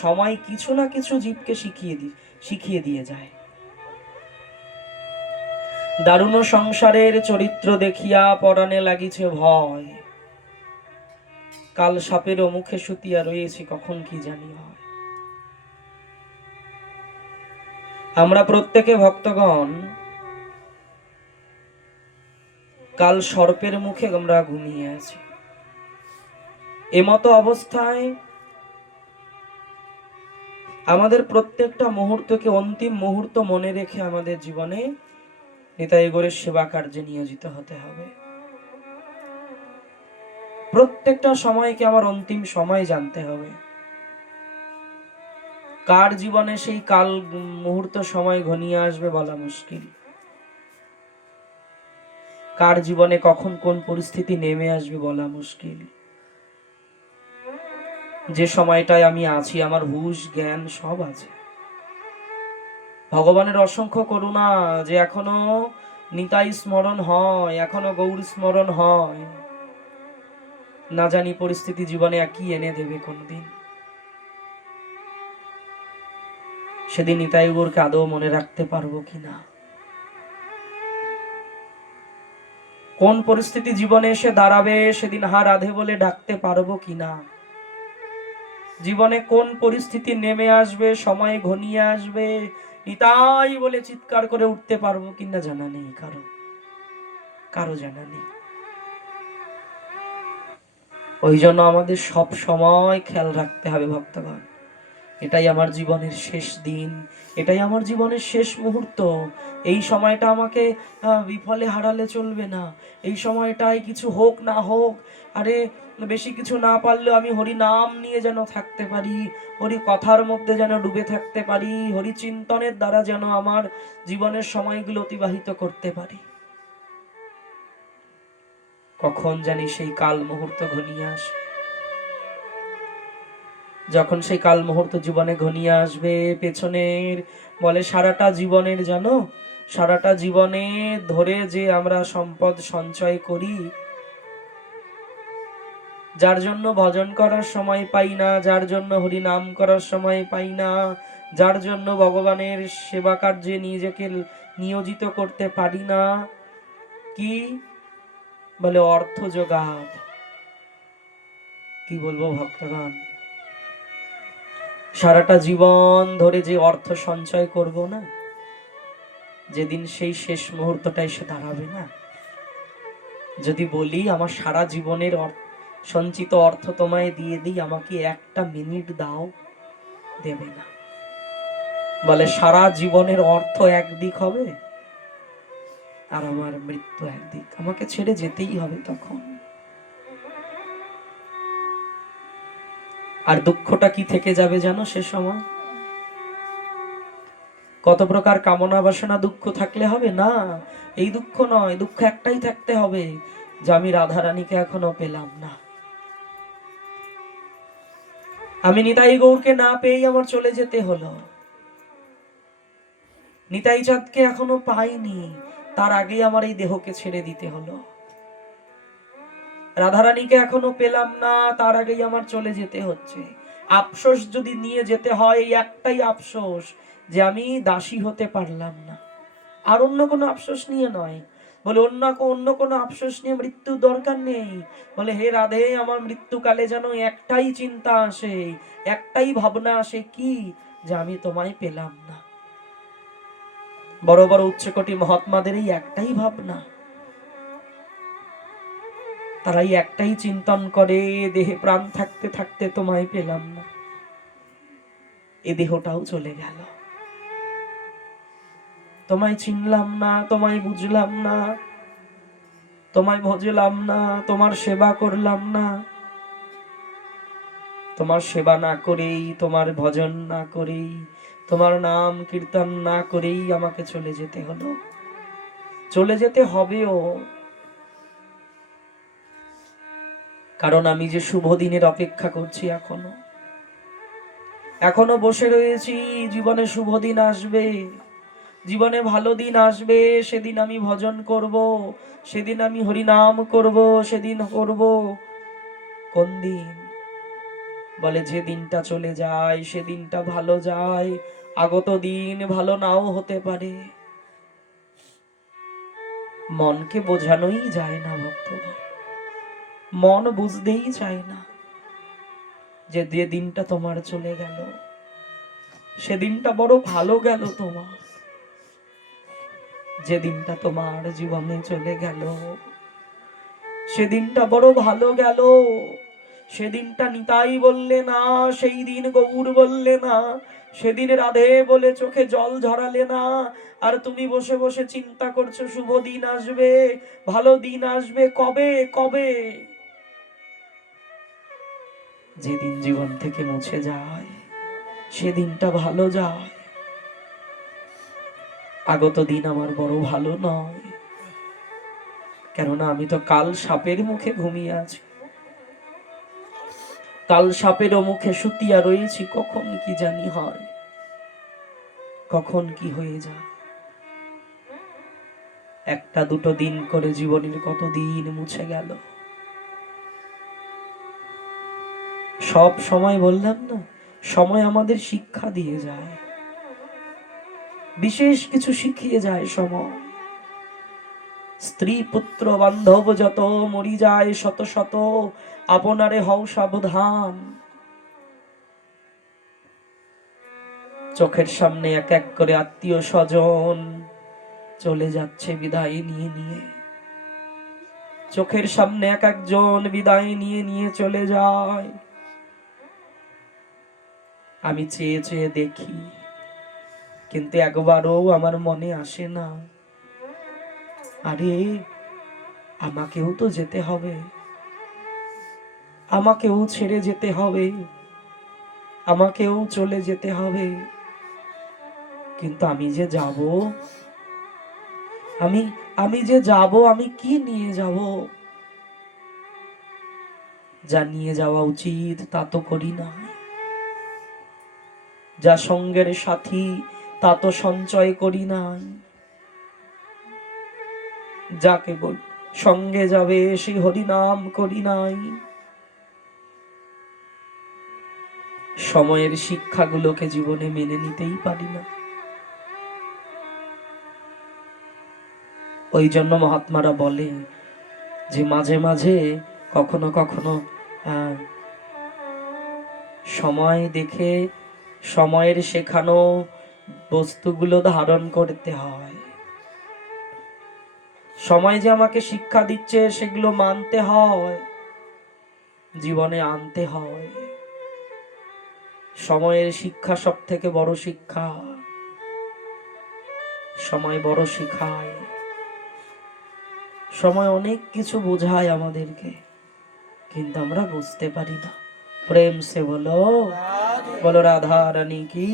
সময় কিছু না কিছু জীবকে শিখিয়ে দিয়ে যায়। দারুণ সংসারের চরিত্র দেখিয়া পরাণে লাগিছে ভয়, কাল সাপের মুখে শুতিয়া রয়েছি, কখন কি জানি হয়। আমরা প্রত্যেকে ভক্তগণ কাল সর্পের মুখে আমরা ঘুমিয়ে আছি। এমতো অবস্থায় আমাদের প্রত্যেকটা মুহূর্তকে অন্তিম মুহূর্ত মনে রেখে আমাদের জীবনে নিতাই গৌরের সেবা কার্যে নিয়োজিত হতে হবে। প্রত্যেকটা সময়কে আমার অন্তিম সময় জানতে হবে। কার জীবনে সেই কাল মুহূর্ত সময় ঘনিয়ে আসবে বলা মুশকিল। কার জীবনে কখন কোন পরিস্থিতি নেমে আসবে বলা মুশকিল। যে সময়টায় আমি আছি আমার হুঁশ জ্ঞান সব আছে। ভগবানের অসংখ্য করুণা যে এখনো নিতাই স্মরণ হয়, এখনো গৌর স্মরণ হয়। না জানি পরিস্থিতি জীবনে কি এনে দেবে কোনদিন। সেদিন নিতাই গৌরকে আদৌ মনে রাখতে পারবো কিনা, কোন পরিস্থিতি জীবনে এসে দাঁড়াবে সেদিন হা রাধে বলে ডাকতে পারবো কিনা, জীবনে কোন পরিস্থিতি নেমে আসবে, সময় ঘনিয়ে আসবে, নিতাই বলে চিৎকার করে উঠতে পারবো কিনা জানা নেই, কারো জানা নেই। ওই জন্য আমাদের সব সময় খেয়াল রাখতে হবে ভক্তগণ, এটাই আমার জীবনের শেষ দিন, এটাই আমার জীবনের শেষ মুহূর্ত। এই সময়টা আমাকে বিফলে হারালে চলবে না। এই সময়টায় কিছু হোক না হোক, আরে বেশি কিছু না পারলেও আমি হরি নাম নিয়ে যেন থাকতে পারি, হরি কথার মধ্যে যেন ডুবে থাকতে পারি, হরি চিন্তনের দ্বারা যেন আমার জীবনের সময়গুলো অতিবাহিত করতে পারি। কখন জানি সেই কাল মুহূর্ত ঘনিয়ে আসে। যখন সেই কাল মুহূর্ত জীবনে ঘনিয়ে আসবে, পেছনের বলে সারাটা জীবনের জানো, সারাটা জীবনে ধরে যে আমরা সম্পদ সঞ্চয় করি, যার জন্য ভজন করার সময় পাই না, যার জন্য হরি নাম করার সময় পাই না, যার জন্য ভগবানের সেবা কার্যে নিজেকে নিয়োজিত করতে পারি না, কি বলে অর্থ জোগাড়। কি বলবো ভক্তগণ, সারাটা জীবন ধরে যে অর্থ সঞ্চয় করব না, যেদিন সেই শেষ মুহূর্তটা এসে দাঁড়াবে না, যদি বলি আমার সারা জীবনের সঞ্চিত অর্থ তোমায় দিয়ে দিই, আমাকে একটা মিনিট দাও, দেবে না। বলে সারা জীবনের অর্থ একদিক হবে আর আমার মৃত্যু একদিক, আমাকে ছেড়ে যেতেই হবে তখন। আর দুঃখটা কি থেকে যাবে জানো সে সময়? কত প্রকার কামনা বাসনা দুঃখ থাকলে হবে না, এই দুঃখ নয়, দুঃখ একটাই থাকতে হবে যে আমি রাধারানীকে এখনো পেলাম না, আমি নিতাই গৌরকে না পেয়ে আমার চলে যেতে হলো, নিতাই চাঁদকে এখনো পাইনি, তার আগেই আমার এই দেহকে ছেড়ে দিতে হলো, রাধারানীকে এখনো পেলাম না, তার আগেই আমার চলে যেতে হচ্ছে। আফসোস যদি নিয়ে যেতে হয়, এই একটাই আফসোস যে আমি দাসী হতে পারলাম না, আর অন্য কোনো আফসোস নিয়ে নয়। বলে অন্য কোনো আফসোস নিয়ে মৃত্যুর দরকার নেই। বলে হে রাধে, আমার মৃত্যুকালে যেন একটাই চিন্তা আসে, একটাই ভাবনা আসে, কি যে আমি তোমায় পেলাম না। বড় বড় উচ্চকোটি মহাত্মাদের এই একটাই ভাবনা, তারাই একটাই চিন্তন করে, দেহে প্রাণ থাকতে থাকতে তোমায় পেলাম না, এ দেহটাও চলে গেল, তোমায় চিনলাম না, তোমায় বুঝলাম না, তোমায় ভজলাম না, তোমার সেবা করলাম না, তোমার সেবা না করেই, তোমার ভজন না করেই, তোমার নাম কীর্তন না করেই আমাকে চলে যেতে হলো, চলে যেতে হবেও। কারণ আমি যে শুভ দিনের অপেক্ষা করছি, এখনো বসে রয়েছি, জীবনে শুভ দিন আসবে, জীবনে ভালো দিন আসবে, সেদিন আমি ভজন করব, সেদিন আমি হরিনাম করব, সেদিন করব। কোন দিন? বলে যে দিনটা চলে যায় সে দিনটা ভালো যায়, আগত দিন ভালো নাও হতে পারে। মনকে বোঝানোই যায় না ভক্তগণ, মন বুঝতেই চায় না যে যে দিনটা তোমার চলে গেল সেদিনটা বড় ভালো গেল তোমার। যে দিনটা তোমার জীবনে চলে গেল সেদিনটা বড় ভালো গেল। সেদিনটা নিতাই বললে না, সেই দিন গৌর বললে না, সেদিন রাধে বলে চোখে জল ঝরালে না, আর তুমি বসে বসে চিন্তা করছো শুভ দিন আসবে, ভালো দিন আসবে, কবে কবে। যেদিন জীবন থেকে মুছে যায় সেদিনটা ভালো যায়। আগত দিন আমার বড় ভালো নয়, কেননা আমি তো কাল সাপের মুখে ঘুমিয়ে আছি, কাল সাপেরও মুখে শুতিয়া রয়েছি। কখন কি জানি হয়, কখন কি হয়ে যায়। একটা দুটো দিন করে জীবনের কত দিন মুছে গেল। সব সময় বললাম না, সময় আমাদের শিক্ষা দিয়ে যায়, বিশেষ কিছু শিখিয়ে যায় সময়। স্ত্রী পুত্র বান্ধব যত মরি যায় শত শত, আপনারে হও সাবধান। চোখের সামনে এক এক করে আত্মীয় স্বজন চলে যাচ্ছে বিদায় নিয়ে নিয়ে, চোখের সামনে এক একজন বিদায় নিয়ে নিয়ে চলে যায়। আমি চেয়ে চেয়ে দেখি, কিন্তু একবারও আমার মনে আসে না আরে আমাকেও তো যেতে হবে, আমাকেও ছেড়ে যেতে হবে, আমাকেও চলে যেতে হবে। কিন্তু আমি যে যাব, আমি যে যাব, আমি কি নিয়ে যাব? যা নিয়ে যাওয়া উচিত তা তো করি না, যা সঙ্গের সাথী তা তো সঞ্চয় করি নাই, যা কেবল সঙ্গে যাবে সেই হরিনাম করি নাই। সময়ের শিক্ষাগুলোকে জীবনে মেনে নিতেই পারি না। ওই জন্য মহাত্মারা বলে যে মাঝে মাঝে কখনো কখনো সময় দেখে সময়ের শেখানো বস্তুগুলো ধারণ করতে হয়। সময় যে আমাকে শিক্ষা দিচ্ছে সেগুলো মানতে হয়, জীবনে আনতে হয়। সময়ের শিক্ষা সব থেকে বড় শিক্ষা, সময় বড় শিখায়। সময় অনেক কিছু বোঝায় আমাদেরকে, কিন্তু আমরা বুঝতে পারি না। প্রেম সে বলো, বলো রাধা রানী কি।